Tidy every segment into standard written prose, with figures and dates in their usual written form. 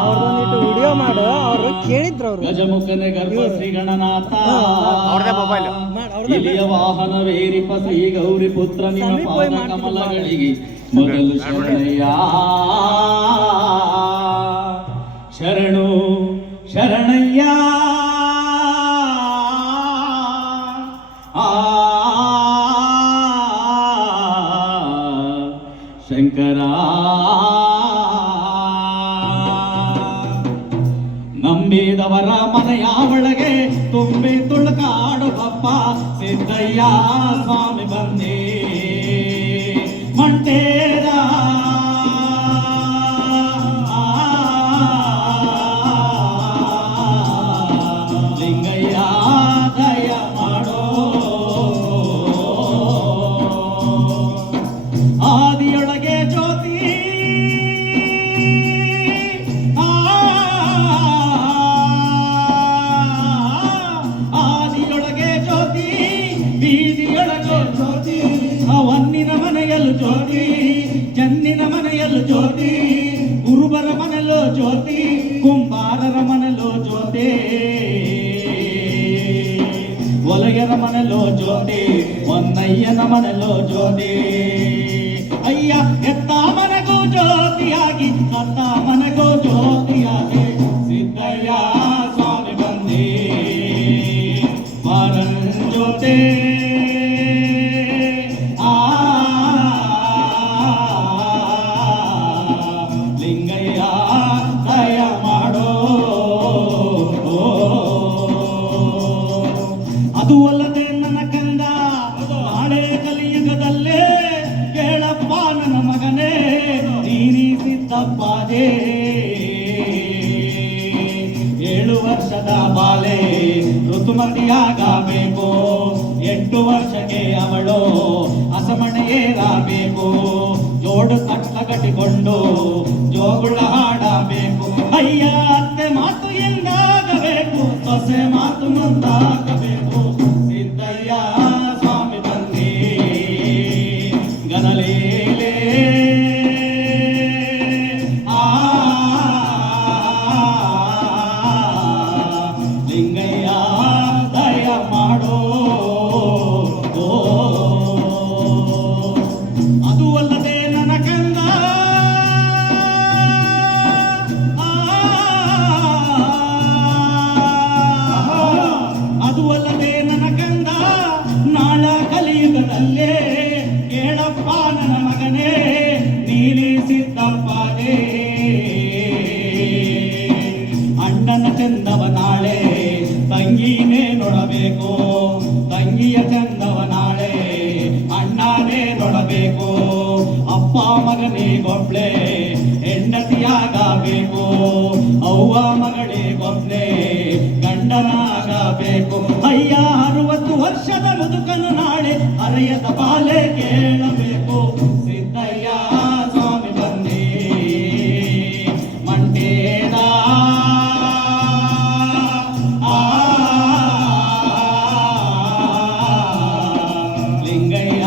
ಅವ್ರದೊಂದಿಟ್ಟು video ಮಾಡು. ಅವ್ರು ಕೇಳಿದ್ರು ಅವರು ಗಜಮುಖನೆ ಗರ್ಭ ಶ್ರೀ ಗಣನಾಥ ಅವ್ರದೇ ಮೊಬೈಲ್ ಇಲಿಯ ವಾಹನವೇರಿಪ ಶ್ರೀ ಗೌರಿ ಪುತ್ರ ನಿಮ್ಮ ಪಾದ ಕಮಲಗಳಿಗೆ ಮೊದಲು ಶರಣಯ್ಯ ಶರಣು ಶರಣಯ್ಯ ಶಂಕರ ನಂಬಿದವರ ಮನೆಯ ಒಳಗೆ ತುಂಬಿ ತುಳುಕಾಡುವಪ್ಪ ಸಿದ್ದಯ್ಯ ಸ್ವಾಮಿ ಬಂದೇ ಮಂಟೇರ ಲಿಂಗಯ್ಯ ದಯ ಮಾಡೋ ಆದಿಯೊಳಗೆ ಜ್ಯೋತಿ ಆದಿಯೊಳಗೆ ಜ್ಯೋತಿ ಬೀದಿಯೊಳಗೆ ಜ್ಯೋತಿ ಅವನ್ನಿನ ಮನೆಯಲ್ಲೂ ಜ್ಯೋತಿ ಜನ್ನಿನ ಮನೆಯಲ್ಲೂ ಜ್ಯೋತಿ ಗುರುಬರ ಮನೆಯಲ್ಲೂ ಜ್ಯೋತಿ ಕುಂಬಾರರ ಮನೆಯಲ್ಲೂ ಜ್ಯೋತಿ ಒಲಗರ ಮನೆಯಲ್ಲೂ ಜ್ಯೋತಿ ಹೊನ್ನಯ್ಯನ ಮನೆಯಲ್ಲೂ ಜ್ಯೋತಿ ಅಯ್ಯ ಎತ್ತ ಮನೆಗೂ ಜ್ಯೋತಿಯಾಗಿ ಸತ್ತ ಮನೆಗೂ ಜ್ಯೋತಿಯಾಗಿ ಸಿದ್ದಯ್ಯ ಸ್ವಾಮಿ ಬಂದೇ ಪರಂಜ್ಯೋತಿ ಲಿಂಗಯ್ಯ ದಯ ಮಾಡೋ ಅದು ಅಲ್ಲದೆ ನನ್ನ ಕಂದ ನಾಳೆ ಕಲಿಯುಗದಲ್ಲೇ ಕೇಳಪ್ಪ ನನ್ನ ಮಗನೇ ನೀನಿ ಸಿದ್ದಪ್ಪದೇ 7 ವರ್ಷದ ಬಾಲೆ ಋತುಮತಿಯಾಗಬೇಕು 8 ವರ್ಷಕ್ಕೆ ಅವಳು ಅಸಮಣೆಯೇರಬೇಕು ಜೋಡು ತಟ್ಲ ಕಟ್ಟಿಕೊಂಡು ಜೋಗುಳ ಹಾಡಬೇಕು ಅಯ್ಯ ಅತ್ತೆ ಮಾತು ಎಂದಾಗಬೇಕು ಸೊಸೆ ಮಾತು ಮುಂದಾಗಬೇಕು ಸಿದ್ದಯ್ಯ ಸ್ವಾಮಿ ಬಂದೇ ಗನಲೇಲೆ ಲಿಂಗಯ್ಯ ದಯ ಮಾಡೋ ಅದು ಅಲ್ಲದೆ ನನ್ನ ಕಂದ ಅದು ಅಲ್ಲದೆ ನನ್ನ ಕಂದ ನಾಳ ಕಲಿಯುಗದಲ್ಲೇ ಕೇಳಪ್ಪ ನನ್ನ ಮಗನೇ ನೀನೇ ಸಿದ್ದಪ್ಪನೇ ಅಣ್ಣನ ಚಂದವ ನಾಳೆ ತಂಗಿನೇ ನೋಡಬೇಕು ತಂಗಿಯ ಚಂದವ ನಾಳೆ ಅಣ್ಣನೇ ನೋಡಬೇಕು ಅಪ್ಪ ಮಗನಿಗೊಬ್ಳೆ ಹೆಂಡತಿಯಾಗಬೇಕು ಅವ್ವ ಮಗಳಿಗೊಬ್ಳೆ ಗಂಡನಾಗಬೇಕು ಅಯ್ಯ 60 ವರ್ಷದ ಮುದುಕನು ನಾಳೆ ಹರೆಯದ ಬಾಲೆ ಕೇಳಬೇಕು ಸಿದ್ದಯ್ಯ ಸ್ವಾಮಿ ಬಂದೇ ಮಂಟೇದ ಲಿಂಗಯ್ಯ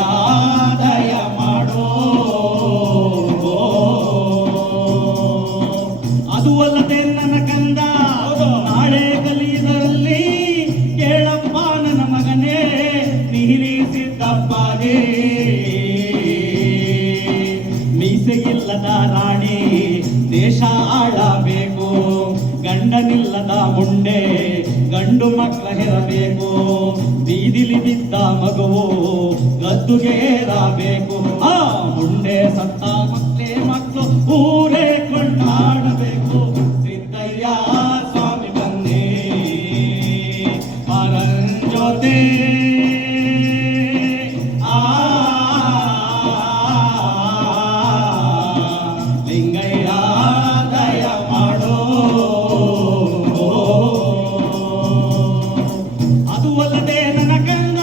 ದಯ ಮಾಡೋ ಅದು ಅಲ್ಲದೆ ನನ್ನ ಕಂದ ನಾಳೆ ಕಲಿಯುವುದರಲ್ಲಿ ಕೇಳಪ್ಪ ನನ್ನ ಮಗನೇ ನೀರಿ ಸಿದ್ದಪ್ಪನೇ ಮೀಸೆಯಿಲ್ಲದ ರಾಣಿ ದೇಶ ಆಳಬೇಕು ಗಂಡನಿಲ್ಲದ ಮುಂಡೆ ಗಂಡು ಮಕ್ಕಳ ಹೆರಬೇಕು ಬೀದಿಲಿ ಬಿದ್ದ ಮಗುವು ಗದ್ದುಗೆ ಏರಬೇಕು ಆ ಮುಂಡೆ ಸತ್ತ ಮಕ್ಕಳು ಊರೇ ಕೊಂಡಾಡಬೇಕು ಸಿದ್ದಯ್ಯ ಸ್ವಾಮಿ ಬಂದೇ ಪರಂಜ್ಯೋತಿ ಲಿಂಗಯ್ಯ ದಯ ಮಾಡೋ ಅದು ಅಲ್ಲದೆ ನನ್ನ ಕಂದ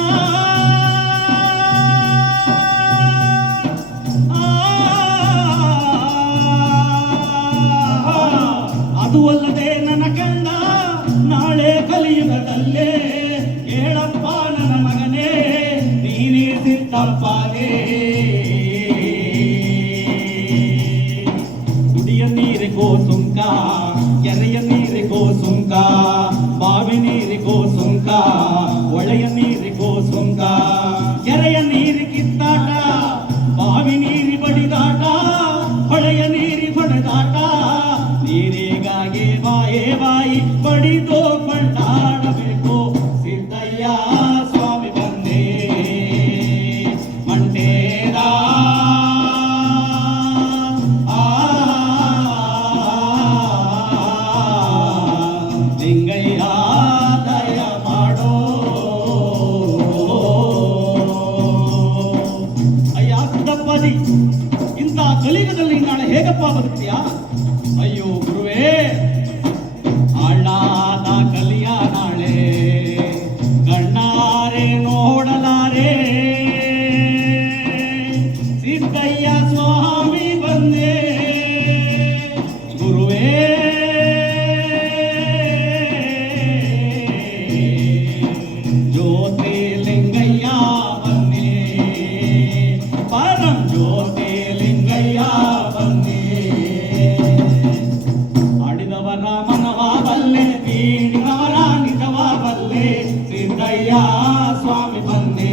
ತಪ್ಪಾದೆ ಕುಡಿಯ ನೀರಿಗೋ ಸುಂಕ ಕೆರೆಯ ನೀರಿಗೋ ಸುಂಕ ಬಾವಿ ನೀರಿಗೋ ಸುಂಕ ಒಳೆಯ ನೀರಿಗೋ ಸುಂಕ ಕೆರೆಯ ನೀರಿ ಕಿತ್ತಾಟ ಬಾವಿ ನೀರಿ ಬಡಿದಾಟ ಹೊಳೆಯ ನೀರಿ ಹೊಡೆದಾಟ ನೀರಿಗಾಗಿ ಬಾಯೇ ಬಾಯಿ ಬಡಿದೋ ಕೊಂಡಾಡಬೇಕು ಸಿದ್ದಯ್ಯ ಸ್ವಾಮಿ ಬಂದೇ ಮಂಡೇರ ಲಿಂಗಯ್ಯ ದಯ ಮಾಡೋ ಅಯ್ಯ ಸಿದ್ದಪ್ಪದಿ ಇಂಥ ಕಲಿಯುಗದಲ್ಲಿ ನಾಳೆ ಹೇಗಪ್ಪ ಬದುಕ್ತೀಯಾ ಅಯ್ಯೋ ಗುರುವೇ ಆಳಾದ ಕಲಿಯ ನಾಳೆ ಕಣ್ಣಾರೆ ನೋಡಲಾರೆ ಸಿದ್ದಯ್ಯ ಸ್ವಾಮಿ ಬಂದೇ ಗುರುವೇ ಜ್ಯೋತಿ ಲಿಂಗಯ್ಯ ಬನ್ನಿ ಪರಂ ಜ್ಯೋತಿ ಲಿಂಗಯ್ಯ ಬನ್ನಿ ಆಡಿದವರ ಮನವ ಬಲ್ಲೆ ಬೀಡಿದವರ ನಿಜವ ಬಲ್ಲೆ ಸಿದ್ದಯ್ಯ ಸ್ವಾಮಿ ಬನ್ನಿ